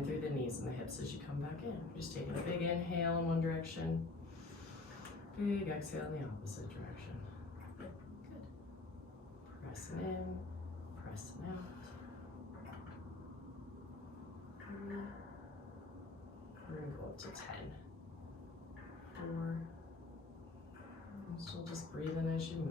bend through the knees and the hips as you come back in. Just taking a big inhale in one direction, big exhale in the opposite direction. Good. Pressing in, pressing out. 3. We're going to go up to 10. 4. And still just breathe in as you move.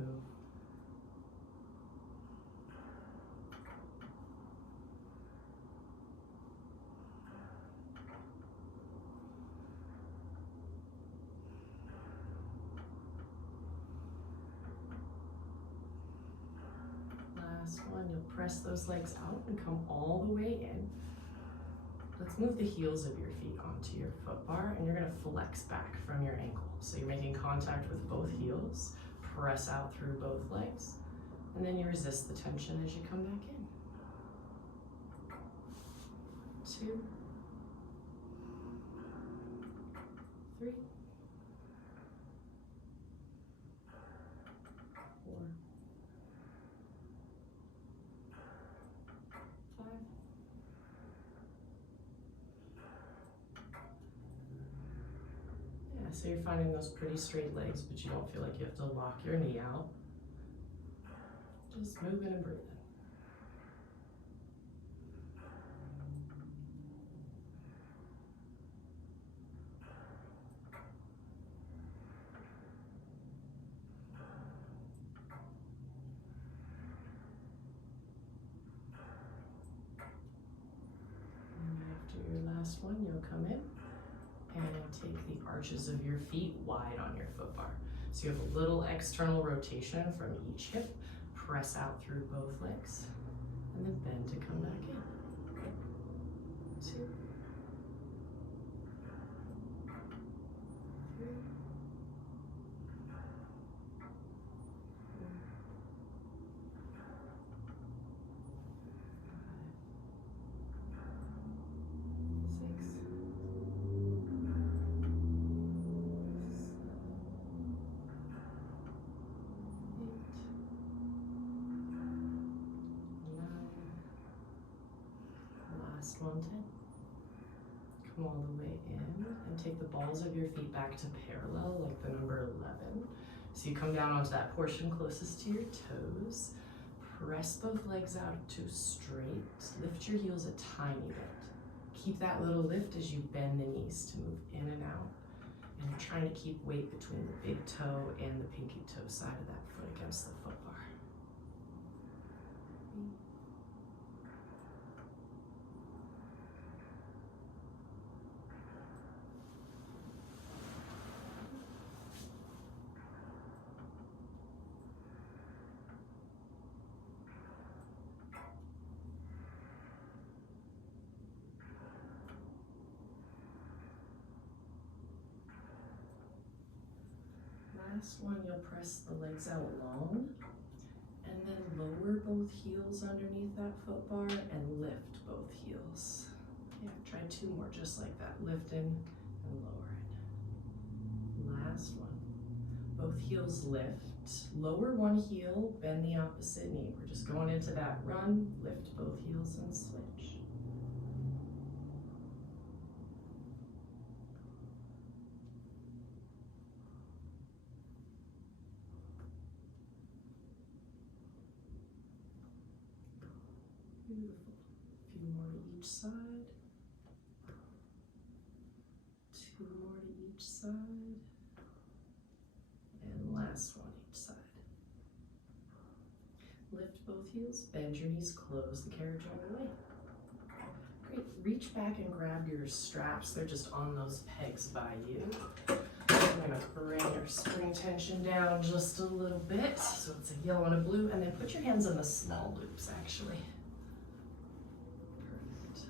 Last one, you'll press those legs out and come all the way in. Let's move the heels of your feet onto your foot bar, and you're gonna flex back from your ankle. So you're making contact with both heels, press out through both legs, and then you resist the tension as you come back in. 2, 3, 4, 5. Yeah, so you're finding those pretty straight legs, but you don't feel like you have to lock your knee out. Just moving and breathing. Last one, you'll come in and take the arches of your feet wide on your foot bar. So you have a little external rotation from each hip, press out through both legs, and then bend to come back in. 2, 3, 110. Come all the way in and take the balls of your feet back to parallel, like the number 11. So you come down onto that portion closest to your toes. Press both legs out to straight. Lift your heels a tiny bit. Keep that little lift as you bend the knees to move in and out. And you're trying to keep weight between the big toe and the pinky toe side of that foot against the foot bar. Last one, you'll press the legs out long and then lower both heels underneath that foot bar and lift both heels. Yeah, try 2 more just like that. Lift in and lower it. Last one. Both heels lift. Lower one heel, bend the opposite knee. We're just going into that run. Lift both heels and switch. Beautiful. A few more to each side. 2 more to each side. And last one each side. Lift both heels, bend your knees, close the carriage all the way. Great. Reach back and grab your straps. They're just on those pegs by you. I'm going to bring your spring tension down just a little bit. So it's a yellow and a blue. And then put your hands in the small loops, actually.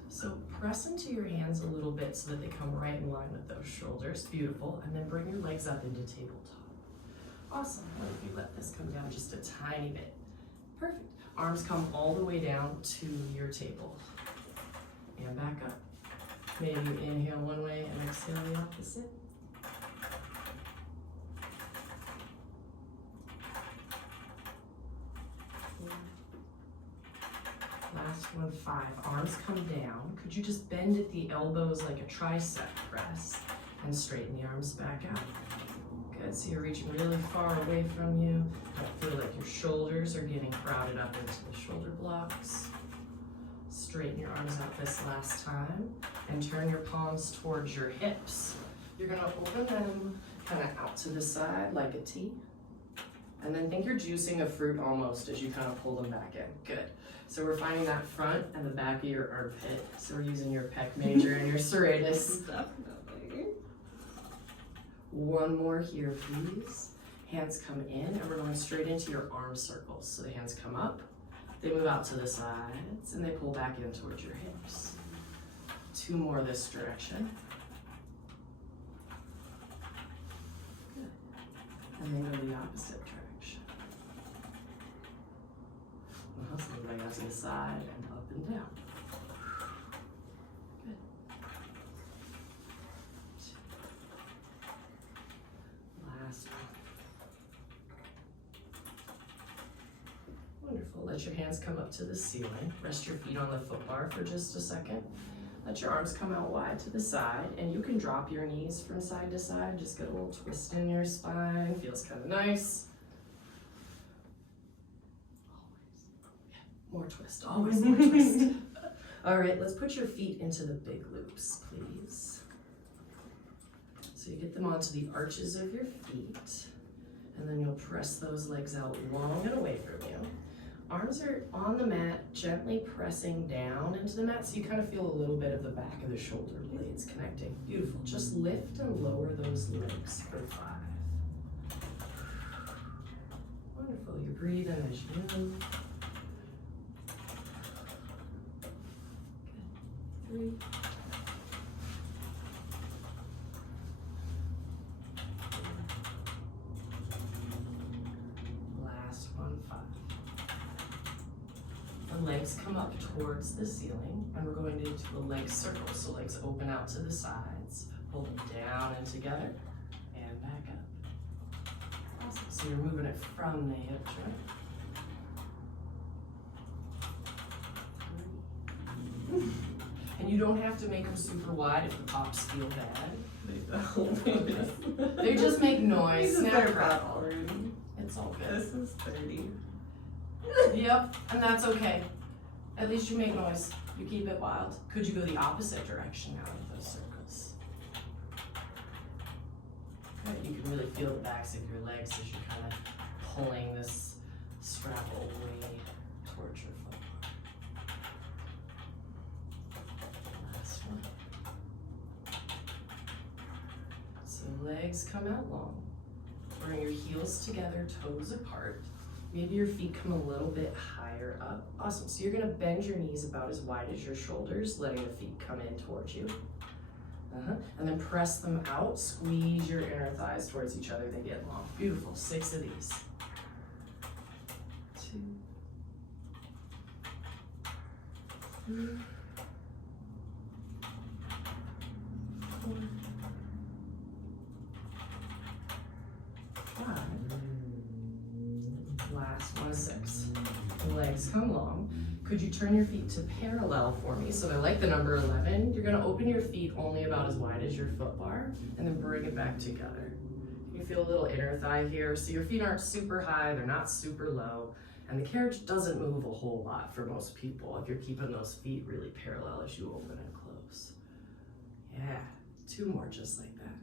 So press into your hands a little bit so that they come right in line with those shoulders. Beautiful. And then bring your legs up into tabletop. Awesome. What if you let this come down just a tiny bit? Perfect. Arms come all the way down to your table. And back up. Maybe you inhale one way and exhale the opposite. Last Last one, 5. Arms come down. Could you just bend at the elbows like a tricep press and straighten the arms back out? Good, so you're reaching really far away from you. Don't feel like your shoulders are getting crowded up into the shoulder blocks. Straighten your arms out this last time and turn your palms towards your hips. You're gonna open them kind of out to the side like a T. And then think you're juicing a fruit almost as you kind of pull them back in. Good. So we're finding that front and the back of your armpit. So we're using your pec major and your serratus. Definitely. One more here, please. Hands come in and we're going straight into your arm circles. So the hands come up, they move out to the sides, and they pull back in towards your hips. 2 more this direction. Good. And then go the opposite direction. So moving out to the side and up and down. Good. Last one. Wonderful. Let your hands come up to the ceiling. Rest your feet on the foot bar for just a second. Let your arms come out wide to the side, and you can drop your knees from side to side. Just get a little twist in your spine. Feels kind of nice. More twist, always more twist. All right, let's put your feet into the big loops, please. So you get them onto the arches of your feet, and then you'll press those legs out long and away from you. Arms are on the mat, gently pressing down into the mat, so you kind of feel a little bit of the back of the shoulder blades connecting. Beautiful. Just lift and lower those legs for 5. Wonderful. You breathe in as you move. 3. Last one, 5. The legs come up towards the ceiling, and we're going to do a leg circle. So legs open out to the sides, pull them down and together, and back up. Awesome. So you're moving it from the hips, right? And you don't have to make them super wide if the pops feel bad. They just make noise. Snap crap already. It's all good. This is 30. Yep, and that's okay. At least you make noise. You keep it wild. Could you go the opposite direction now with those circles? Good. You can really feel the backs of your legs as you're kind of pulling this strap away towards your foot. Last one. So legs come out long. Bring your heels together, toes apart. Maybe your feet come a little bit higher up. Awesome. So you're going to bend your knees about as wide as your shoulders, letting the feet come in towards you. And then press them out. Squeeze your inner thighs towards each other. They get long. Beautiful. 6 of these. 2, 3, 4, 5. Last one, 6. Legs come long. Could you turn your feet to parallel for me? So they're like the number 11. You're gonna open your feet only about as wide as your foot bar, and then bring it back together. You feel a little inner thigh here. So your feet aren't super high, they're not super low, and the carriage doesn't move a whole lot for most people if you're keeping those feet really parallel as you open and close. Yeah, 2 more just like that.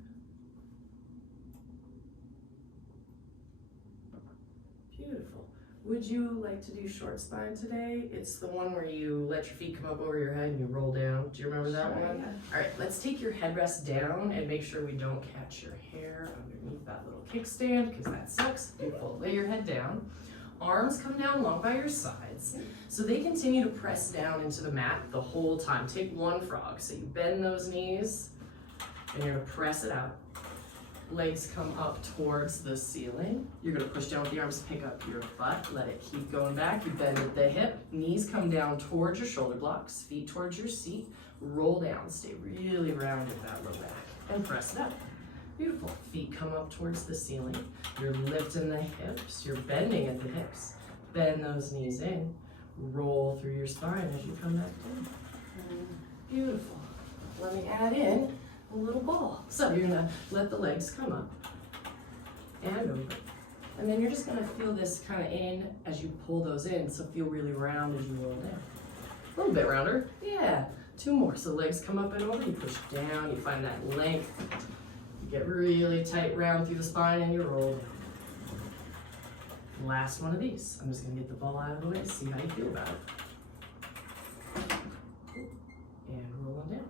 Beautiful. Would you like to do short spine today? It's the one where you let your feet come up over your head and you roll down. Do you remember that one? Yeah. All right, let's take your headrest down and make sure we don't catch your hair underneath that little kickstand, because that sucks. Beautiful. Lay your head down. Arms come down long by your sides. So they continue to press down into the mat the whole time. Take one frog. So you bend those knees and you're gonna press it out. Legs come up towards the ceiling. You're gonna push down with the arms, pick up your butt, let it keep going back. You bend at the hip, knees come down towards your shoulder blocks, feet towards your seat, roll down, stay really rounded that low back, and press it up. Beautiful. Feet come up towards the ceiling. You're lifting the hips, you're bending at the hips. Bend those knees in, Roll through your spine as you come back down. Beautiful. Let me add in a little ball. So you're gonna let the legs come up and over. And then you're just gonna feel this kind of in as you pull those in, so feel really round as you roll down. A little bit rounder, yeah. 2 more, so legs come up and over, you push down, you find that length. You get really tight round through the spine and you roll down. Last one of these. I'm just gonna get the ball out of the way, see how you feel about it. And rolling down.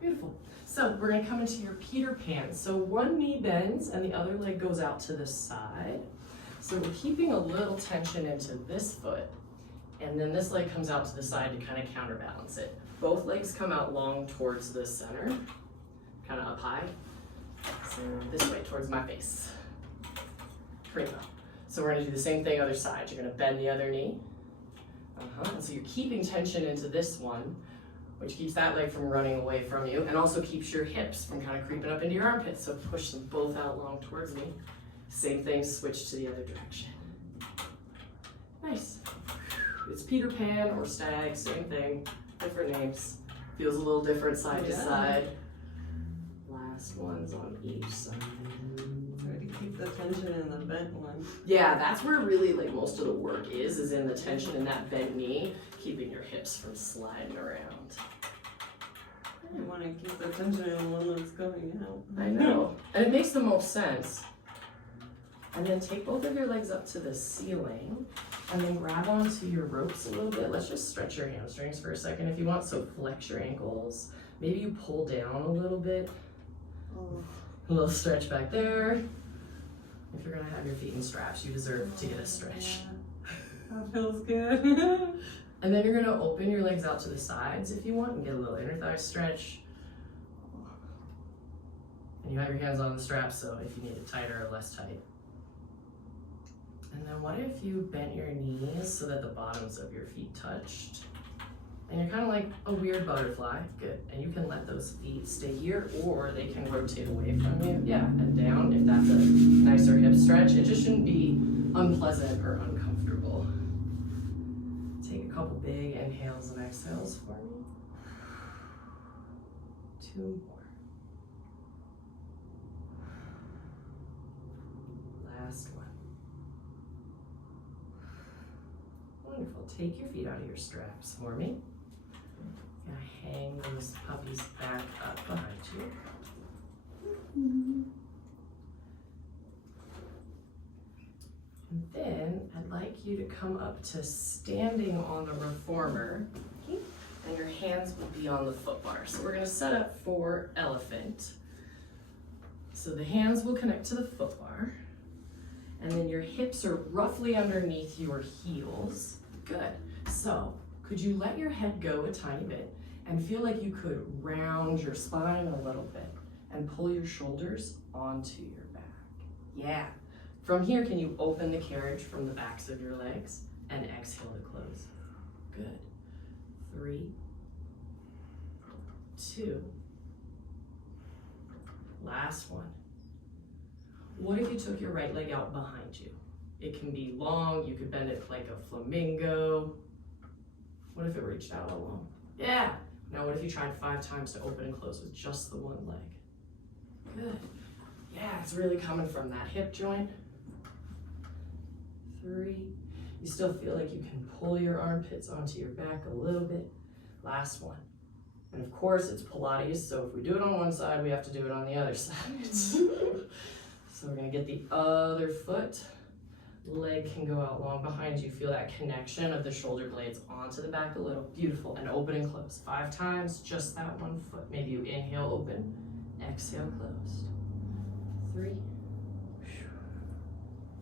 Beautiful. So we're gonna come into your Peter Pan. So one knee bends and the other leg goes out to the side. So we're keeping a little tension into this foot, and then this leg comes out to the side to kind of counterbalance it. Both legs come out long towards the center, kind of up high. So this way towards my face. Primo. So we're gonna do the same thing other side. You're gonna bend the other knee. And so you're keeping tension into this one, which keeps that leg from running away from you, and also keeps your hips from kind of creeping up into your armpits. So push them both out long towards me. Same thing, switch to the other direction. Nice. It's Peter Pan or stag, same thing, different names. Feels a little different side to side. Last ones on each side. Try to keep the tension in the bent one. Yeah, that's where really like most of the work is in the tension in that bent knee, keeping your hips from sliding around. You want to keep the tension in the one that's coming out. I know, and it makes the most sense. And then take both of your legs up to the ceiling and then grab onto your ropes a little bit. Let's just stretch your hamstrings for a second if you want. So flex your ankles. Maybe you pull down a little bit. A little stretch back there. If you're gonna have your feet in straps, you deserve to get a stretch. That feels good. And then you're gonna open your legs out to the sides if you want and get a little inner thigh stretch. And you have your hands on the straps, so if you need it tighter or less tight. And then what if you bent your knees so that the bottoms of your feet touched? And you're kind of like a weird butterfly. Good. And you can let those feet stay here, or they can rotate away from you. Yeah, and down if that's a nicer hip stretch. It just shouldn't be unpleasant or uncomfortable. Take a couple big inhales and exhales for me. 2 more. Last one. Wonderful. Take your feet out of your straps for me. Gonna hang those puppies back up behind you. And then I'd like you to come up to standing on the reformer. Okay. And your hands will be on the foot bar. So we're gonna set up for elephant. So the hands will connect to the foot bar. And then your hips are roughly underneath your heels. Good. So could you let your head go a tiny bit and feel like you could round your spine a little bit and pull your shoulders onto your back? Yeah. From here, can you open the carriage from the backs of your legs and exhale to close? Good. 3, 2. Last one. What if you took your right leg out behind you? It can be long, you could bend it like a flamingo. What if it reached out along? Yeah. Now what if you tried 5 times to open and close with just the one leg? Good. Yeah, it's really coming from that hip joint. 3. You still feel like you can pull your armpits onto your back a little bit. Last one. And of course it's Pilates, so if we do it on one side, we have to do it on the other side. So we're gonna get the other foot. Leg can go out long behind you. Feel that connection of the shoulder blades onto the back a little. Beautiful. And open and close. 5 times, just that one foot. Maybe you inhale, open. Exhale, closed. 3.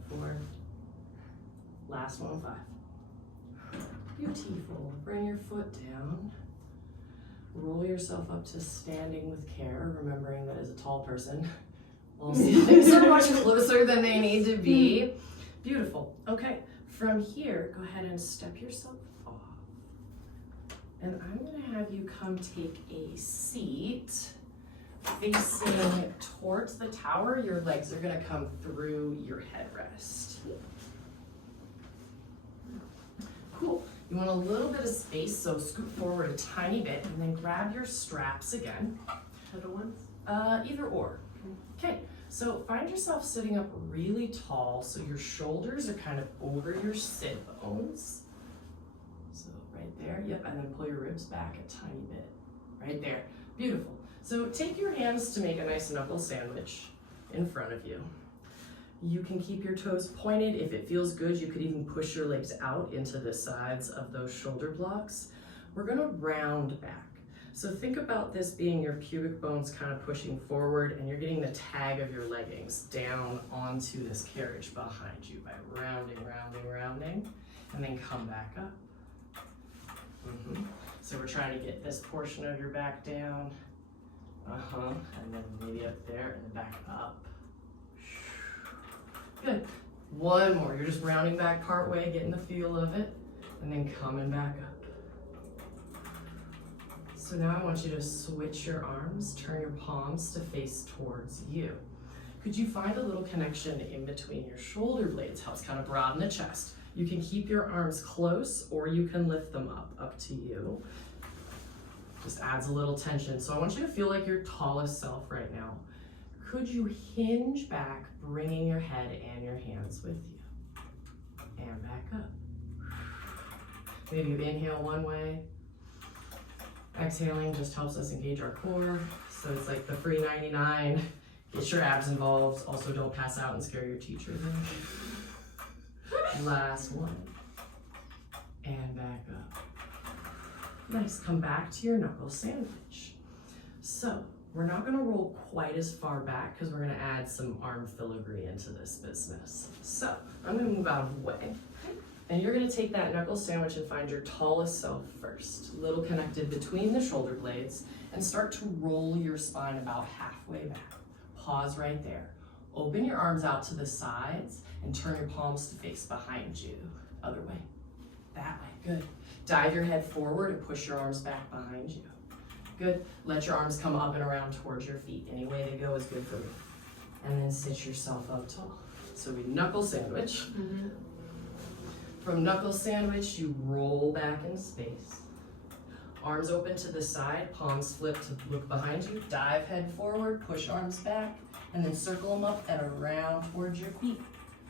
4. Last one, 5. Beautiful. Bring your foot down. Roll yourself up to standing with care, remembering that as a tall person, all ceilings are much closer than they need to be. Beautiful. Okay, from here, go ahead and step yourself off. And I'm gonna have you come take a seat facing towards the tower. Your legs are gonna come through your headrest. You want a little bit of space, so scoot forward a tiny bit and then grab your straps again. Little ones? Either or. Okay, so find yourself sitting up really tall so your shoulders are kind of over your sit bones. So right there, yep, and then pull your ribs back a tiny bit. Right there, beautiful. So take your hands to make a nice knuckle sandwich in front of you. You can keep your toes pointed. If it feels good, you could even push your legs out into the sides of those shoulder blocks. We're gonna round back. So think about this being your pubic bones kind of pushing forward, and you're getting the tag of your leggings down onto this carriage behind you by rounding, rounding, rounding, and then come back up. So we're trying to get this portion of your back down. And then maybe up there and then back up. Good. One more. You're just rounding back part way, getting the feel of it, and then coming back up. So now I want you to switch your arms, turn your palms to face towards you. Could you find a little connection in between your shoulder blades? Helps kind of broaden the chest. You can keep your arms close or you can lift them up to you. Just adds a little tension. So I want you to feel like your tallest self right now. Could you hinge back, bringing your head and your hands with you? And back up. Maybe you inhale one way. Exhaling just helps us engage our core. So it's like the free 99. Get your abs involved. Also, don't pass out and scare your teacher. Last one. And back up. Nice. Come back to your knuckle sandwich. So we're not going to roll quite as far back because we're going to add some arm filigree into this business. So I'm going to move out of the way. And you're going to take that knuckle sandwich and find your tallest self first, a little connected between the shoulder blades, and start to roll your spine about halfway back. Pause right there. Open your arms out to the sides and turn your palms to face behind you. Other way. That way. Good. Dive your head forward and push your arms back behind you. Good. Let your arms come up and around towards your feet. Any way they go is good for me. And then sit yourself up tall. So we knuckle sandwich. From knuckle sandwich, you roll back in space. Arms open to the side, palms flip to look behind you. Dive head forward, push arms back, and then circle them up and around towards your feet.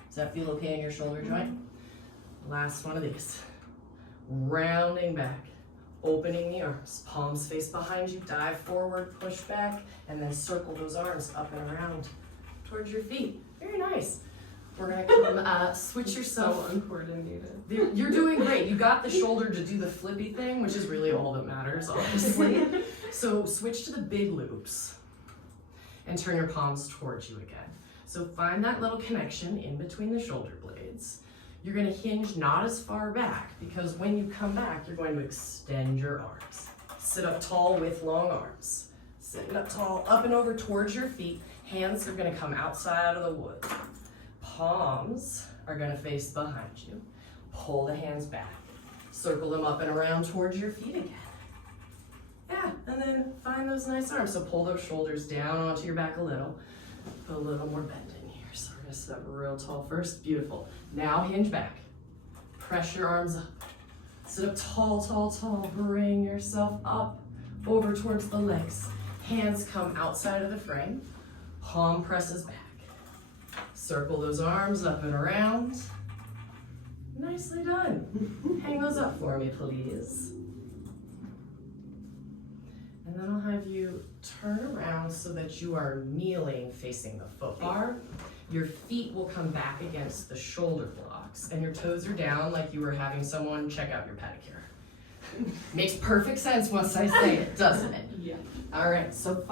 Does that feel okay in your shoulder joint? Last one of these. Rounding back, opening the arms, palms face behind you, dive forward, push back, and then circle those arms up and around towards your feet. Very nice. We're gonna come, switch yourself. So uncoordinated. You're doing great. You got the shoulder to do the flippy thing, which is really all that matters, honestly. So switch to the big loops and turn your palms towards you again. So find that little connection in between the shoulder blades. You're gonna hinge not as far back because when you come back, you're going to extend your arms. Sit up tall with long arms. Sitting up tall, up and over towards your feet. Hands are gonna come outside of the wood. Palms are gonna face behind you. Pull the hands back. Circle them up and around towards your feet again. Yeah, and then find those nice arms. So pull those shoulders down onto your back a little. Put a little more bend in here. So we're gonna sit up real tall first. Beautiful. Now hinge back. Press your arms up. Sit up tall, tall, tall. Bring yourself up over towards the legs. Hands come outside of the frame. Palm presses back. Circle those arms up and around. Nicely done. Hang those up for me, please. And then I'll have you turn around so that you are kneeling facing the foot bar. Your feet will come back against the shoulder blocks and your toes are down like you were having someone check out your pedicure. Makes perfect sense once I say it, doesn't it? Yeah. All right, so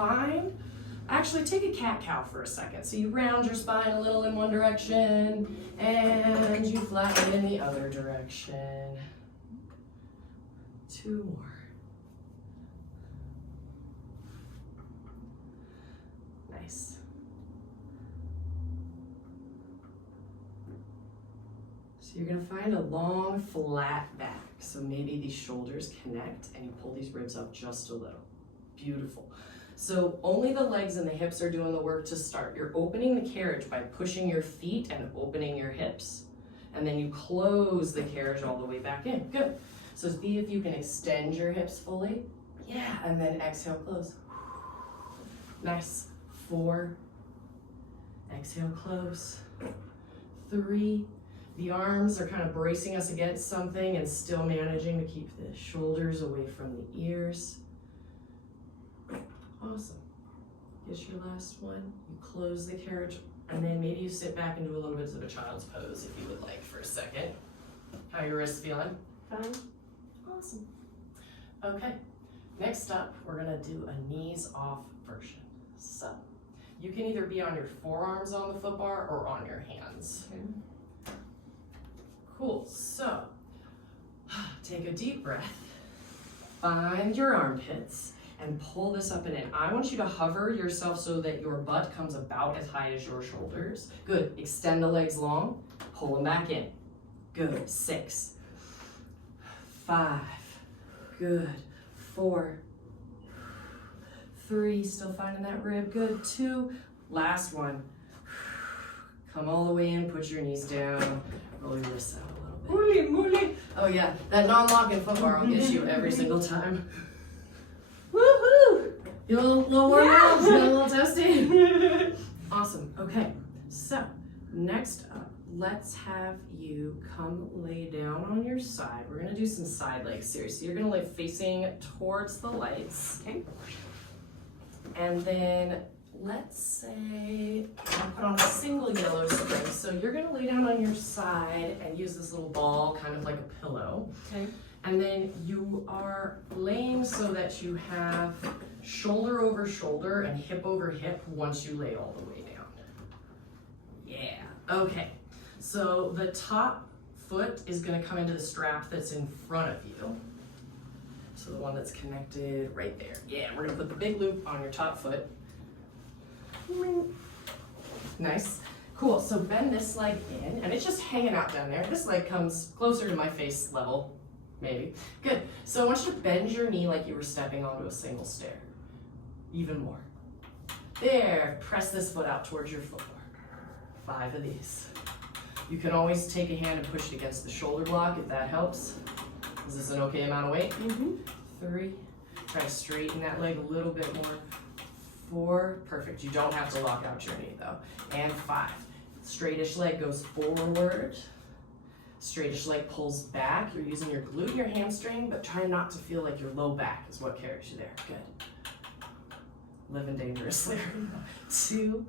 actually take a cat-cow for a second. So you round your spine a little in one direction and you flatten in the other direction. 2 more. Nice. So you're gonna find a long, flat back. So maybe these shoulders connect and you pull these ribs up just a little. Beautiful. So only the legs and the hips are doing the work to start. You're opening the carriage by pushing your feet and opening your hips. And then you close the carriage all the way back in. Good. So see if you can extend your hips fully. Yeah, and then exhale, close. Nice. 4. Exhale, close. 3. The arms are kind of bracing us against something and still managing to keep the shoulders away from the ears. Awesome. Here's your last one. You close the carriage, and then maybe you sit back and do a little bit of a child's pose if you would like for a second. How are your wrists feeling? Fine. Awesome. Okay, next up, we're gonna do a knees off version. So, you can either be on your forearms on the foot bar or on your hands. Okay. Cool, so, take a deep breath, find your armpits, and pull this up and in. I want you to hover yourself so that your butt comes about as high as your shoulders. Good, extend the legs long, pull them back in. Good, 6, 5, good, 4, 3, still finding that rib, good, 2, last one. Come all the way in, put your knees down, roll your wrists out a little bit. Mooly. Oh yeah, that non-locking foot bar will get you every single time. Woohoo! You a little warm up? You a little toasty? Awesome, okay, so next up, let's have you come lay down on your side. We're gonna do some side legs here. So you're gonna lay facing towards the lights. Okay. And then let's say I'll put on a single yellow spring. So you're gonna lay down on your side and use this little ball kind of like a pillow. Okay. And then you are laying so that you have shoulder over shoulder and hip over hip once you lay all the way down. Yeah, okay. So the top foot is gonna come into the strap that's in front of you. So the one that's connected right there. Yeah, we're gonna put the big loop on your top foot. Nice. Cool, so bend this leg in, and it's just hanging out down there. This leg comes closer to my face level, maybe. Good, so I want you to bend your knee like you were stepping onto a single stair. Even more. There, press this foot out towards your footboard. 5 of these. You can always take a hand and push it against the shoulder block if that helps. Is this an okay amount of weight? 3, try to straighten that leg a little bit more. 4, perfect. You don't have to lock out your knee though. And 5, straightish leg goes forward. Straightish leg pulls back. You're using your glute, your hamstring, but try not to feel like your low back is what carries you there. Good. Living dangerously. 2,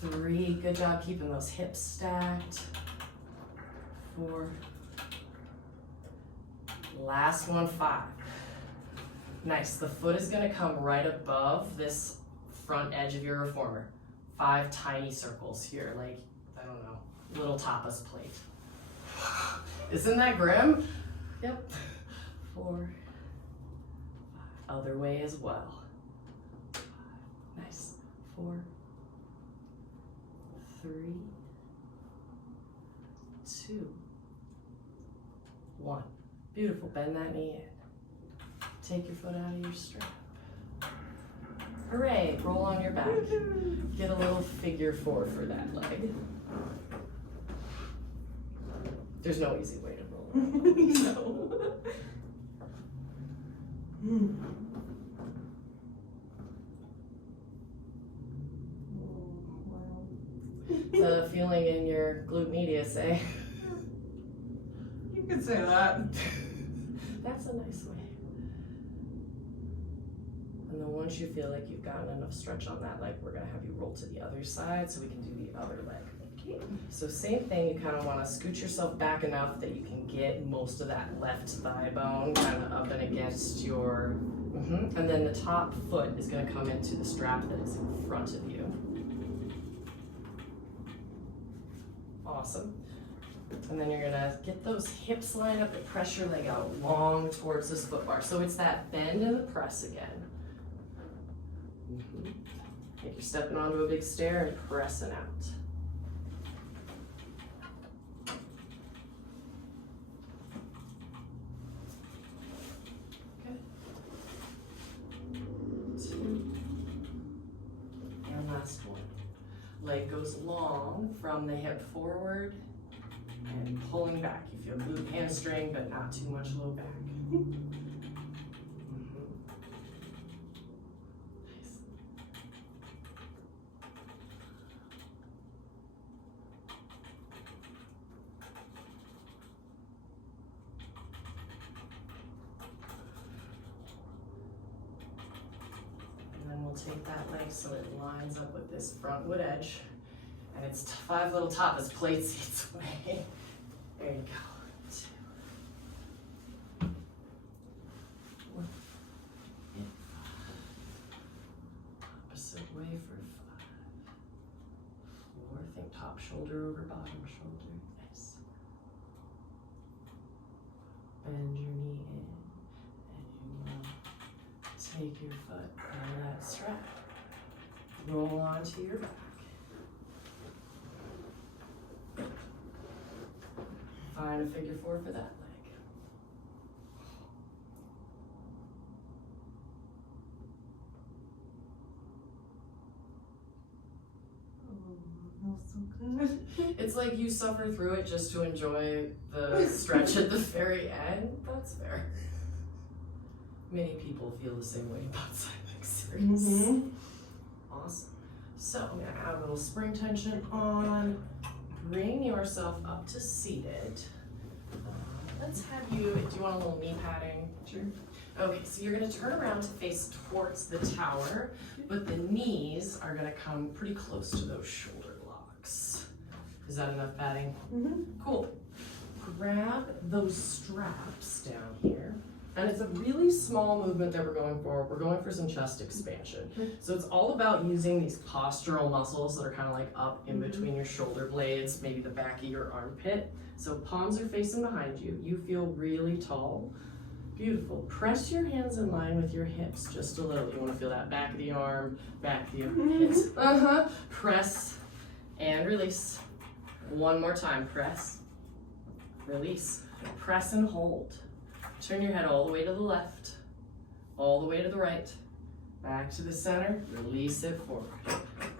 3, good job keeping those hips stacked. 4, last one, 5. Nice, the foot is gonna come right above this front edge of your reformer. 5 tiny circles here, like, I don't know, little tapas plate. Isn't that grim? Yep. 4, 5, other way as well. 5, nice, 4, 3, 2, 1. Beautiful, bend that knee in. Take your foot out of your strap. Hooray, roll on your back. Get a little figure 4 for that leg. There's no easy way to roll. No. The feeling in your glute medius, eh? You could say that. That's a nice way. And then once you feel like you've gotten enough stretch on that leg, we're gonna have you roll to the other side so we can do the other leg. Okay. So same thing, you kind of want to scoot yourself back enough that you can get most of that left thigh bone kind of up and against your, and then the top foot is gonna come into the strap that is in front of you. Awesome. And then you're gonna get those hips lined up and press your leg out long towards this foot bar. So it's that bend and the press again. Like you're stepping onto a big stair and pressing out. Okay. 2. And last one. leg goes long from the hip forward and pulling back. You feel glute hamstring, but not too much low back. Nice. And then we'll take that leg so it lines up with this front wood edge. And it's 5 little tapas, plate seats away. There you go. 2, 1, and 5. Opposite way for 5. 4, think top shoulder over bottom shoulder. Nice. Bend your knee in, and you will take your foot out of that strap. Roll onto your back. Find a figure 4 for that leg. Oh, so good. It's like you suffer through it just to enjoy the stretch at the very end. That's fair. Many people feel the same way about side leg series. Awesome. So I'm gonna add a little spring tension on. Bring yourself up to seated. Let's have you, do you want a little knee padding? Sure. Okay, so you're gonna turn around to face towards the tower, but the knees are gonna come pretty close to those shoulder blocks. Is that enough padding? Cool. Grab those straps down here. And it's a really small movement that we're going for. We're going for some chest expansion. So it's all about using these postural muscles that are kind of like up in between your shoulder blades, maybe the back of your armpit. So palms are facing behind you. You feel really tall. Beautiful. Press your hands in line with your hips just a little. You want to feel that back of the arm, back of the hips. Press and release. One more time. Press, release. Press and hold. Turn your head all the way to the left, all the way to the right, back to the center, release it forward.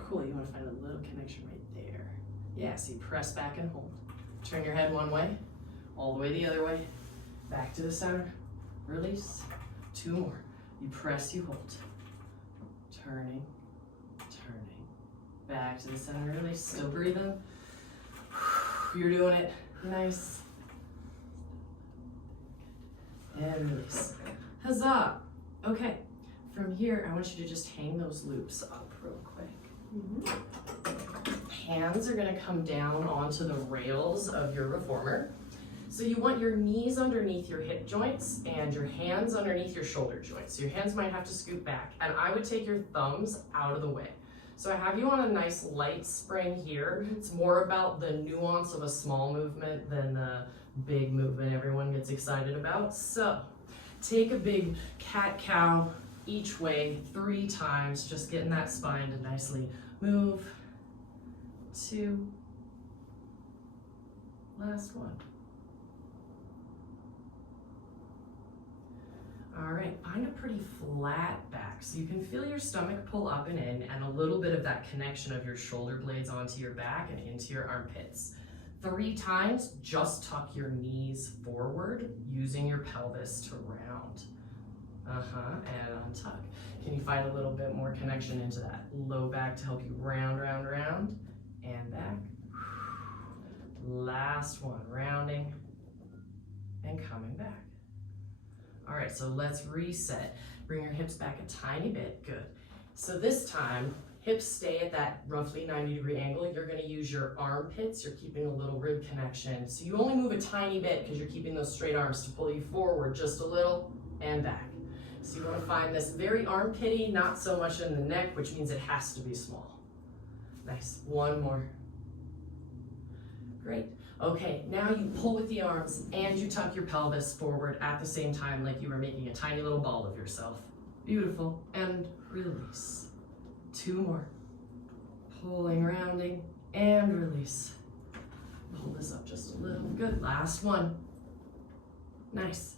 Cool, you want to find a little connection right there. Yeah, so you press back and hold. Turn your head one way, all the way the other way, back to the center, release. 2 more. You press, you hold. Turning, turning, back to the center, release. Still breathing. You're doing it. Nice. And release. Huzzah! Okay, from here, I want you to just hang those loops up real quick. Hands are gonna come down onto the rails of your reformer. So you want your knees underneath your hip joints and your hands underneath your shoulder joints. So your hands might have to scoot back, and I would take your thumbs out of the way. So I have you on a nice light spring here. It's more about the nuance of a small movement than the big movement everyone gets excited about. So take a big cat-cow each way 3 times, just getting that spine to nicely move. 2, last one. All right, find a pretty flat back so you can feel your stomach pull up and in, and a little bit of that connection of your shoulder blades onto your back and into your armpits. 3 times, just tuck your knees forward using your pelvis to round. And untuck. Can you find a little bit more connection into that low back to help you round, round, round, and back. Last one, rounding and coming back. All right, so let's reset. Bring your hips back a tiny bit, good. So this time, hips stay at that roughly 90-degree angle. You're gonna use your armpits. You're keeping a little rib connection. So you only move a tiny bit because you're keeping those straight arms to pull you forward just a little and back. So you wanna find this very armpity, not so much in the neck, which means it has to be small. Nice, 1 more. Great. Okay, now you pull with the arms and you tuck your pelvis forward at the same time like you were making a tiny little ball of yourself. Beautiful, and release. 2 more. Pulling, rounding, and release. Pull this up just a little. Good, last one. Nice.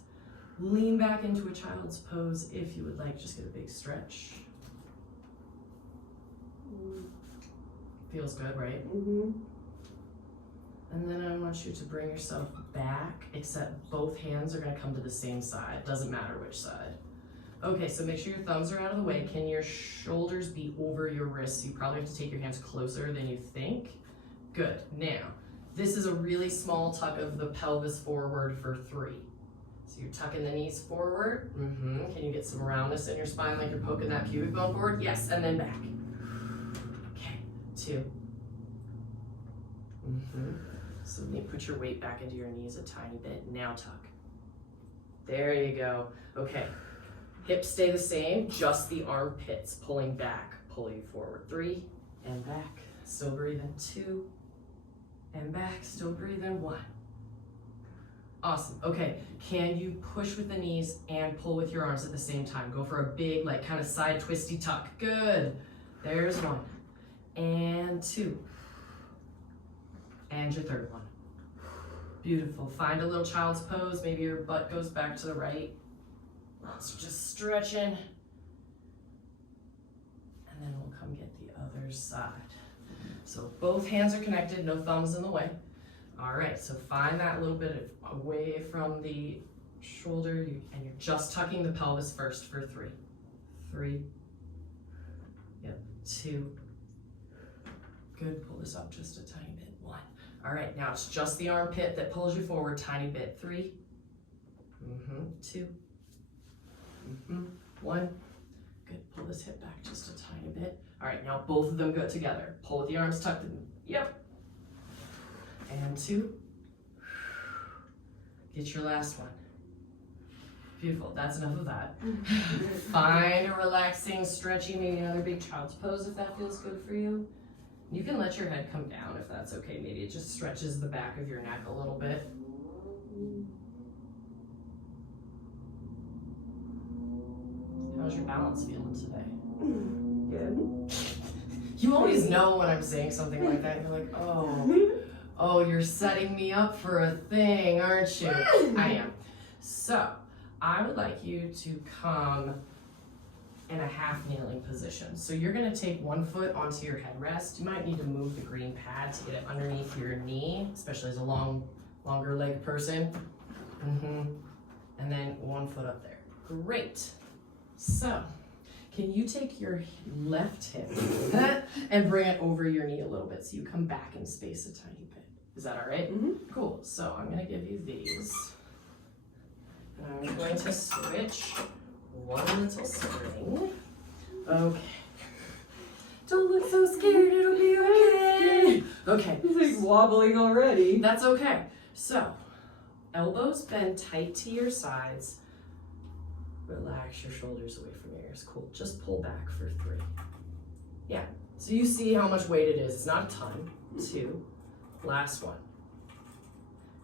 Lean back into a child's pose if you would like. Just get a big stretch. Feels good, right? Mm-hmm. And then I want you to bring yourself back, except both hands are gonna come to the same side. Doesn't matter which side. Okay, so make sure your thumbs are out of the way. Can your shoulders be over your wrists? You probably have to take your hands closer than you think. Good. Now, this is a really small tuck of the pelvis forward for 3. So you're tucking the knees forward. Can you get some roundness in your spine like you're poking that pubic bone forward? Yes, and then back. Okay, 2. So you put your weight back into your knees a tiny bit. Now tuck. There you go. Okay, hips stay the same, just the armpits pulling back, pull you forward. 3 and back. Still breathing. 2 and back. Still breathing. 1. Awesome. Okay, can you push with the knees and pull with your arms at the same time? Go for a big, like, kind of side twisty tuck. Good. There's 1 and 2 and your 3rd one. Beautiful. Find a little child's pose. Maybe your butt goes back to the right. So just stretching. And then we'll come get the other side. So both hands are connected, no thumbs in the way. All right, so find that little bit away from the shoulder, and you're just tucking the pelvis first for 3. 3. Yep, 2. Good, pull this up just a tiny bit. 1. All right, now it's just the armpit that pulls you forward, tiny bit. 3. 2. 1. Good, pull this hip back just a tiny bit. All right, now both of them go together. Pull with the arms tucked in. Yep. And 2. Get your last one. Beautiful, that's enough of that. Find a relaxing, stretchy, maybe another big child's pose if that feels good for you. You can let your head come down if that's okay. Maybe it just stretches the back of your neck a little bit. How's your balance feeling today? Good. You always know when I'm saying something like that. You're like, oh, you're setting me up for a thing, aren't you? I am. So, I would like you to come in a half kneeling position. So you're gonna take one foot onto your headrest. You might need to move the green pad to get it underneath your knee, especially as a longer leg person. And then one foot up there. Great. So, can you take your left hip and bring it over your knee a little bit so you come back in space a tiny bit? Is that all right? Cool. So I'm gonna give you these. And I'm going to switch one little spring. Okay. Don't look so scared, it'll be okay. Okay. It's like wobbling already. That's okay. So, elbows bend tight to your sides. Relax your shoulders away from your ears. Cool. Just pull back for 3. Yeah. So you see how much weight it is. It's not a ton. 2. Last one.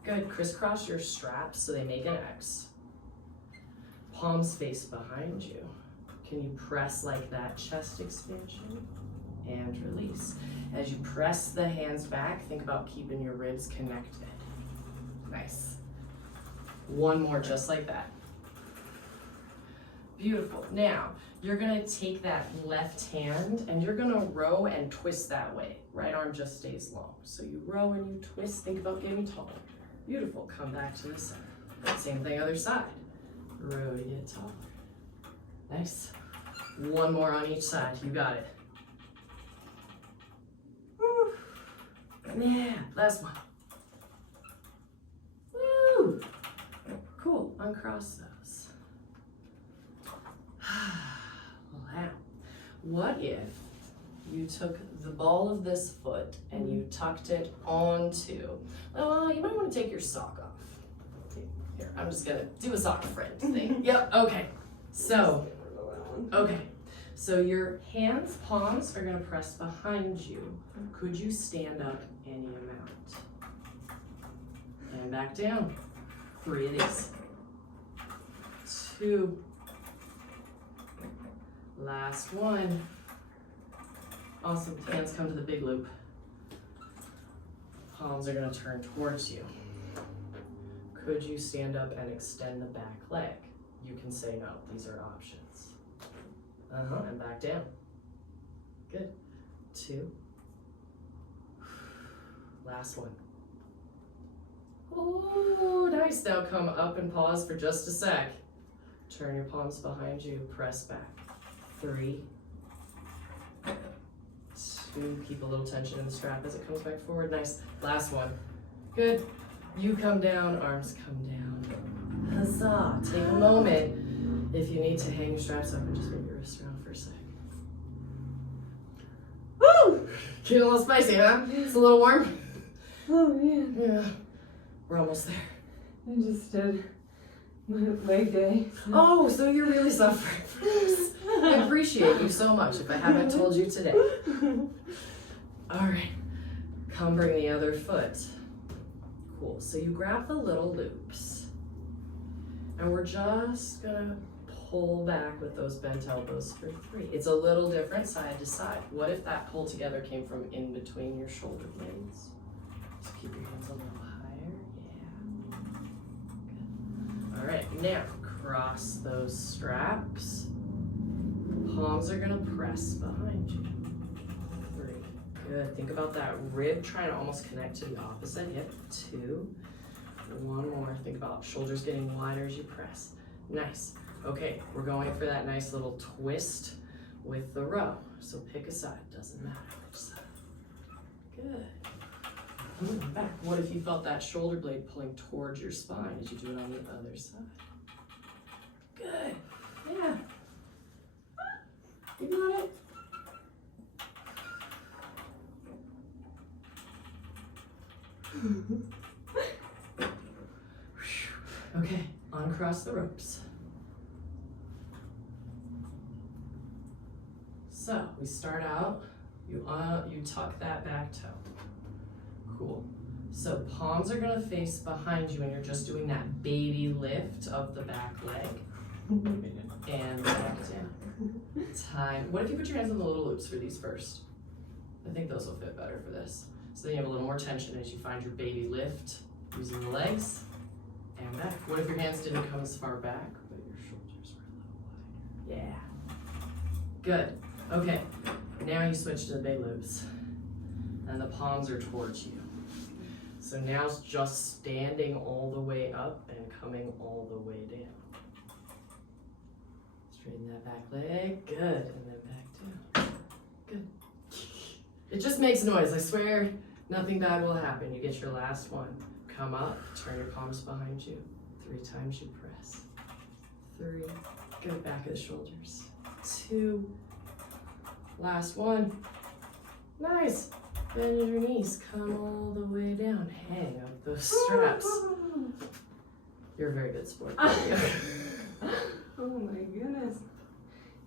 Good. Crisscross your straps so they make an X. Palms face behind you. Can you press like that? Chest expansion and release. As you press the hands back, think about keeping your ribs connected. Nice. One more just like that. Beautiful. Now, you're gonna take that left hand and you're gonna row and twist that way. Right arm just stays long. So you row and you twist, think about getting taller. Beautiful, come back to the center. Same thing, other side. Row to get taller. Nice. One more on each side, you got it. Woo. Yeah, last one. Woo. Cool, uncross those. Wow. What if you took the ball of this foot and you tucked it onto, well, you might want to take your sock off. Here, I'm just gonna do a sock friend thing. Yep, okay. So, okay. So your hands, palms are gonna press behind you. Could you stand up any amount? And back down. 3 of these. 2. Last one. Awesome, hands come to the big loop. Palms are gonna turn towards you. Could you stand up and extend the back leg? You can say no, these are options. And back down. Good. 2. Last one. Ooh, nice. Now come up and pause for just a sec. Turn your palms behind you, press back. 3, 2, keep a little tension in the strap as it comes back forward. Nice. Last one. Good. You come down, arms come down. Huzzah. Take a moment if you need to hang your straps up and just move your wrists around for a sec. Woo! Getting a little spicy, huh? It's a little warm? Oh man. Yeah. We're almost there. I just did my leg day. Oh, so you're really suffering from this. I appreciate you so much if I haven't told you today. All right, come bring the other foot. Cool, so you grab the little loops and we're just gonna pull back with those bent elbows for 3. It's a little different side to side. What if that pull together came from in between your shoulder blades? Just keep your hands a little higher, yeah. Good. All right, now cross those straps. Palms are gonna press behind you. 3, good. Think about that rib trying to almost connect to the opposite hip. 2, 1 more. Think about shoulders getting wider as you press. Nice. Okay, we're going for that nice little twist with the row. So pick a side, doesn't matter which side. Good. Back. What if you felt that shoulder blade pulling towards your spine as you do it on the other side? Good. Yeah. You got it. Okay, uncross the ropes. So we start out, you tuck that back toe. Cool. So palms are gonna face behind you and you're just doing that baby lift of the back leg. And back down. Time. What if you put your hands on the little loops for these first? I think those will fit better for this. So then you have a little more tension as you find your baby lift using the legs and back. What if your hands didn't come as far back, but your shoulders were a little wider? Yeah. Good. Okay. Now you switch to the big loops and the palms are towards you. So now it's just standing all the way up and coming all the way down. Straighten that back leg, good, and then back down, good. It just makes noise, I swear, nothing bad will happen. You get your last one. Come up, turn your palms behind you. 3 times you press. 3, good, back of the shoulders. 2, last one. Nice, bend your knees, come all the way down. Hang up those straps. You're a very good sport. Oh my goodness.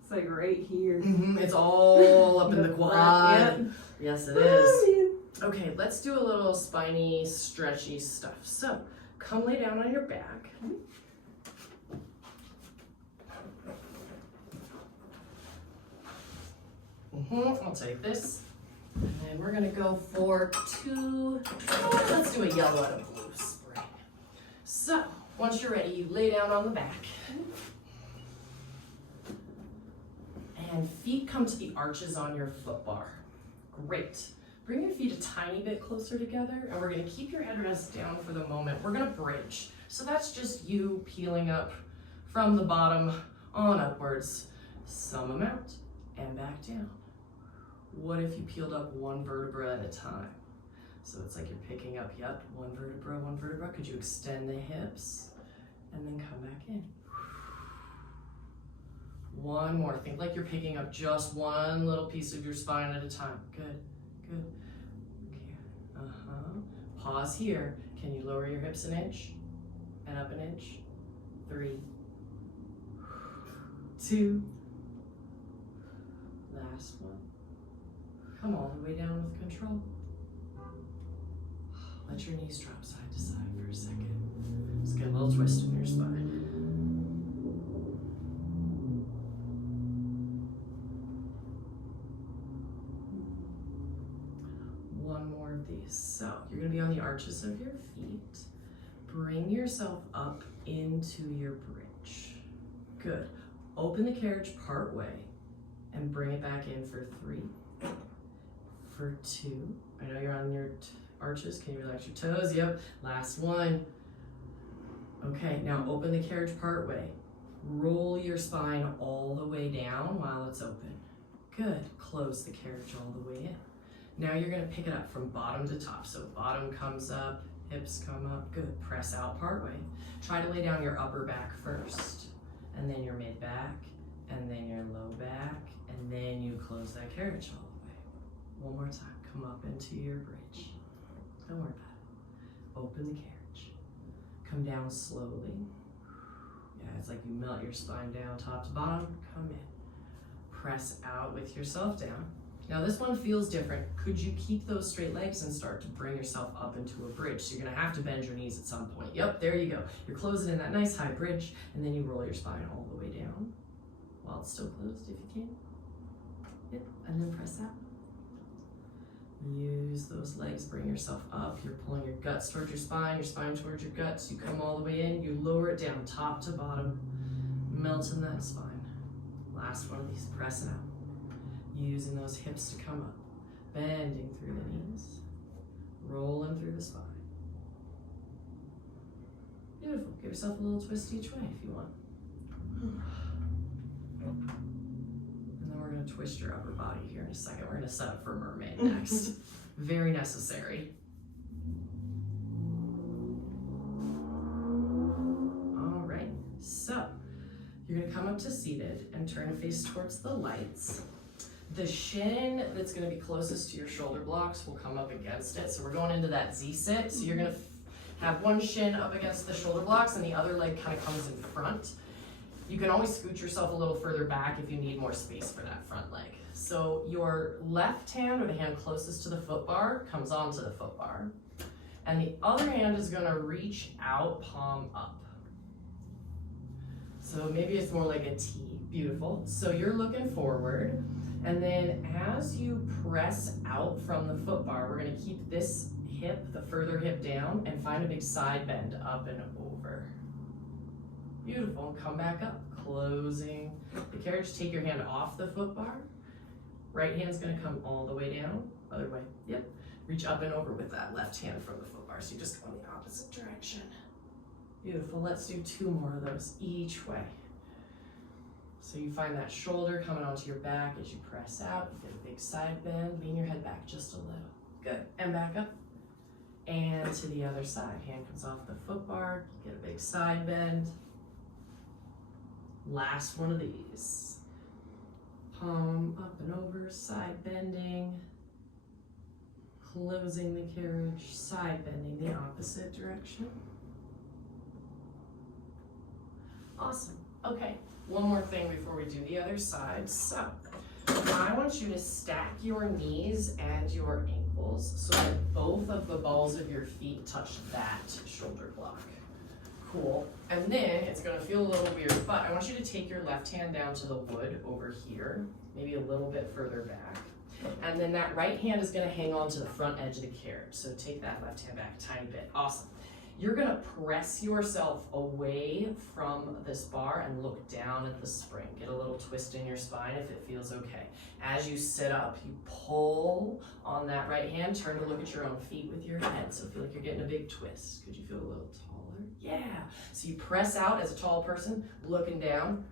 It's like right here. It's all up in the quad. Yep. Yes, it is. Okay, let's do a little spiny, stretchy stuff. So, come lay down on your back. I'll take this. And then we're gonna go for 2, let's do a yellow and a blue spray. So, once you're ready, you lay down on the back. And feet come to the arches on your foot bar. Great. Bring your feet a tiny bit closer together and we're gonna keep your headrest down for the moment. We're gonna bridge. So that's just you peeling up from the bottom on upwards, some amount, and back down. What if you peeled up 1 vertebra at a time? So it's like you're picking up, yep, 1 vertebra, 1 vertebra. Could you extend the hips and then come back in? 1 more. Think like you're picking up just 1 little piece of your spine at a time. Good, good. Okay. Pause here. Can you lower your hips an inch and up an inch? 3, 2. Last one. Come all the way down with control. Let your knees drop side to side for a second. Just get a little twist in your spine. One more of these. So you're gonna be on the arches of your feet. Bring yourself up into your bridge. Good. Open the carriage part way and bring it back in for 3, for 2. I know you're on your Arches, can you relax your toes? Yep, last one. Okay, now open the carriage part way. Roll your spine all the way down while it's open. Good, close the carriage all the way in. Now you're gonna pick it up from bottom to top. So bottom comes up, hips come up, good. Press out part way. Try to lay down your upper back first, and then your mid back, and then your low back, and then you close that carriage all the way. One more time, come up into your bridge. Don't worry about it. Open the carriage. Come down slowly. Yeah, it's like you melt your spine down top to bottom. Come in. Press out with yourself down. Now this one feels different. Could you keep those straight legs and start to bring yourself up into a bridge? So you're gonna have to bend your knees at some point. Yep, there you go. You're closing in that nice high bridge, and then you roll your spine all the way down while it's still closed if you can. Yep, and then press out. Use those legs, bring yourself up. You're pulling your guts towards your spine towards your guts. You come all the way in, you lower it down top to bottom, melting that spine. Last one of these, press it out. Using those hips to come up, bending through the knees, rolling through the spine. Beautiful, give yourself a little twist each way if you want. And then we're gonna twist your upper body here in a second. We're gonna set up for mermaid next. Very necessary. All right, so you're gonna come up to seated and turn to face towards the lights. The shin that's gonna be closest to your shoulder blocks will come up against it. So we're going into that Z sit. So you're gonna have one shin up against the shoulder blocks and the other leg kind of comes in front. You can always scoot yourself a little further back if you need more space for that front leg. So your left hand, or the hand closest to the foot bar, comes onto the foot bar. And the other hand is gonna reach out, palm up. So maybe it's more like a T. Beautiful. So you're looking forward. And then as you press out from the foot bar, we're gonna keep this hip, the further hip down, and find a big side bend up and over. Beautiful, come back up, closing the carriage. Take your hand off the foot bar. Right hand's gonna come all the way down, other way, yep. Reach up and over with that left hand from the foot bar, so you just go in the opposite direction. Beautiful, let's do 2 more of those each way. So you find that shoulder coming onto your back as you press out. You get a big side bend, lean your head back just a little. Good, and back up. And to the other side, hand comes off the foot bar, you get a big side bend. Last one of these. Palm up and over, side bending. Closing the carriage, side bending the opposite direction. Awesome, okay. One more thing before we do the other side. So, I want you to stack your knees and your ankles so that both of the balls of your feet touch that shoulder block. Cool. And then it's gonna feel a little weird, but I want you to take your left hand down to the wood over here, maybe a little bit further back. And then that right hand is gonna hang on to the front edge of the carriage. So take that left hand back a tiny bit. Awesome. You're gonna press yourself away from this bar and look down at the spring. Get a little twist in your spine if it feels okay. As you sit up, you pull on that right hand, turn to look at your own feet with your head. So feel like you're getting a big twist. Could you feel a little taller? Yeah. So you press out as a tall person, looking down,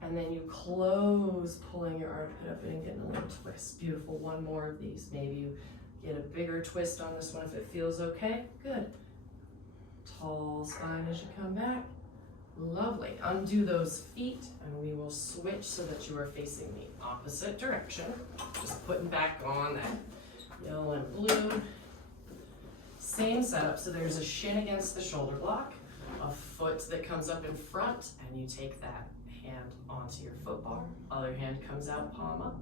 and then you close, pulling your armpit up and getting a little twist. Beautiful, one more of these. Maybe you get a bigger twist on this one if it feels okay. Good. Tall spine as you come back. Lovely. Undo those feet and we will switch so that you are facing the opposite direction. Just putting back on that yellow and blue. Same setup. So there's a shin against the shoulder block, a foot that comes up in front, and you take that hand onto your foot bar. Other hand comes out, palm up.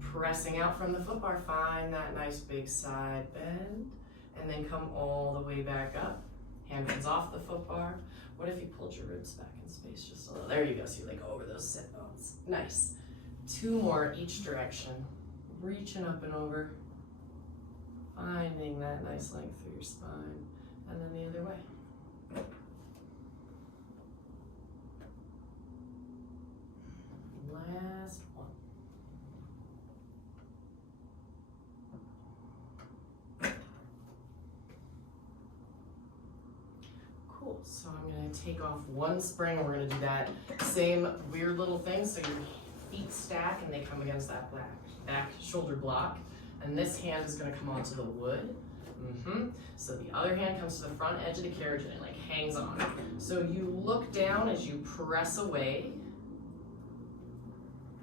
Pressing out from the foot bar, find that nice big side bend, and then come all the way back up. Hand comes off the foot bar. What if you pulled your ribs back in space just a little? There you go, so you let go over those sit bones. Nice. 2 more each direction. Reaching up and over. Finding that nice length through your spine. And then the other way. Last one. Cool, so I'm gonna take off one spring and we're gonna do that same weird little thing. So your feet stack and they come against that back shoulder block. And this hand is gonna come onto the wood. So the other hand comes to the front edge of the carriage and it like hangs on. So you look down as you press away.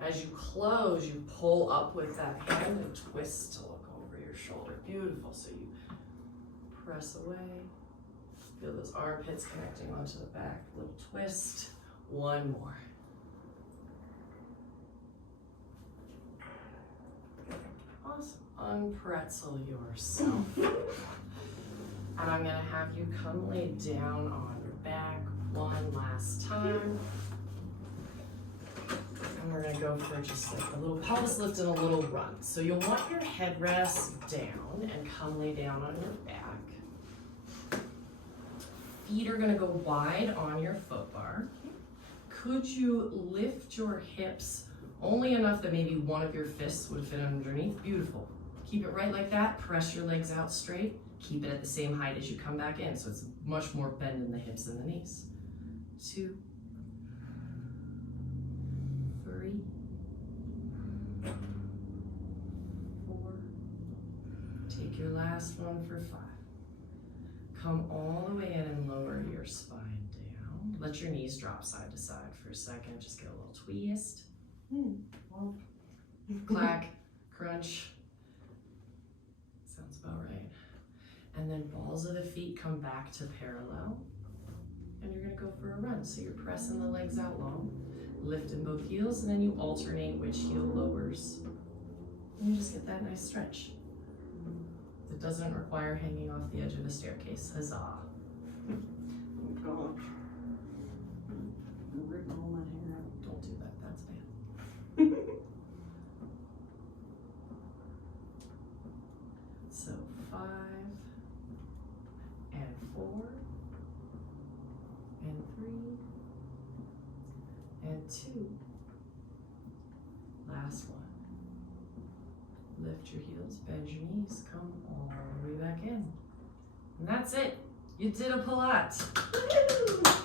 As you close, you pull up with that hand and twist to look over your shoulder. Beautiful, so you press away. Feel those armpits connecting onto the back. Little twist. One more. Awesome. Unpretzel yourself. And I'm gonna have you come lay down on your back one last time. And we're gonna go for just like a little pelvis lift and a little run. So you'll want your headrest down and come lay down on your back. Feet are gonna go wide on your foot bar. Could you lift your hips only enough that maybe one of your fists would fit underneath? Beautiful. Keep it right like that. Press your legs out straight. Keep it at the same height as you come back in, so it's much more bend in the hips and the knees. 2, 3, 4. Take your last one for 5. Come all the way in and lower your spine down. Let your knees drop side to side for a second. Just get a little twist. Clack, crunch. Sounds about right. And then balls of the feet come back to parallel. And you're gonna go for a run. So you're pressing the legs out long, lifting both heels, and then you alternate which heel lowers. And you just get that nice stretch. It doesn't require hanging off the edge of a staircase. Huzzah. Oh gosh. I'm ripping all my hair out. Don't do that, that's bad. So 5 and 4 and 3 and 2. Last one. Lift your heels, bend your knees, come all the way back in. And that's it. You did a Pilates. Woo-hoo!